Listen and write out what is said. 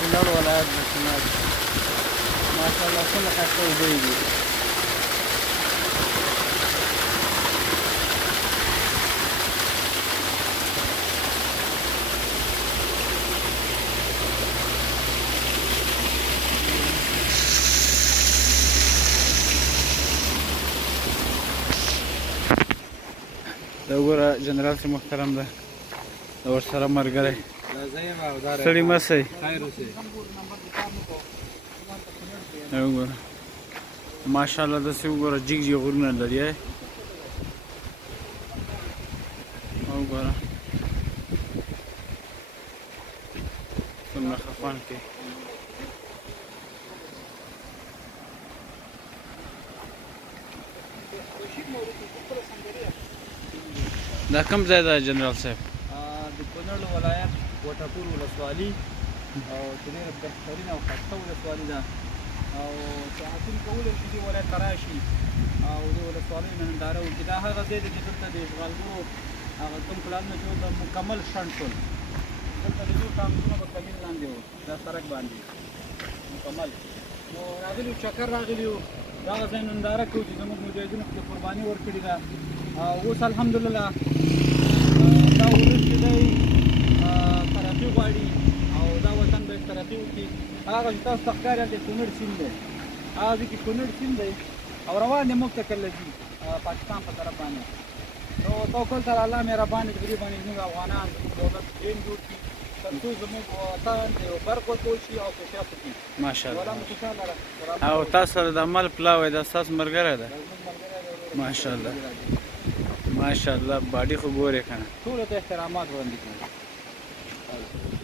کونړ ولایت د چنار ماشاءالله څومره ښایسته اوبه یې دي. دا وګوره جنرال صاحب محترم ده، دا ورسره ملګری ستړي مه شئ. دا وګوره ماشاءالله داسې وګوره جګ جګ غرونه لري. وګوره څومره ښه خوند کوي. دا کوم ځای ده جنرال صاحب؟ د کونړ ولایت وټهپور ولسوالي او ډېره بهترینه او ښایسته ولسوالي ده او چې حاصل کولی شي دې ولایت ته راشي او د ولسوالۍ نه ننداره وکړي. دا هغه ځای دی چې دلته د اشغالګرو هغه کوم پلانونه چې وو د مکمل شنډ شول. دلته د دوی کامپونه به کمیل لاندې وو، دا سړک باندې مکمل. نو راغلي وو، چکر راغلي وو، دغه ځای ننداره کوو چې زموږ مجاهدینو پکې قرباني ورکړې ده. اوس الحمدلله دا ولس چې دی ترقي غواړي او دا وطن باید ترقي وکړي. هغه چې تاسو ته ښکاري هلته کونړ سیند دی، هغه ځای کې کونړ سیند دی او روان دی موږ ته کله ځي پاکستان په طرف باندې. نو توکل تر الله مهربان دی، په دې باندې زموږ افغانان زموږ دولت ټیم جوړ کړي تر څو زموږ وطن یو برق ورکول شي او پیشرفت وکړي. ماشاءالله. او تاسو سره د عمل پلاوی دا ستاسو ملګری ده؟ ماشاءالله ماشاءالله. باډي خو ګورې که نه، ټولو ته احترامات وړاندې کوو.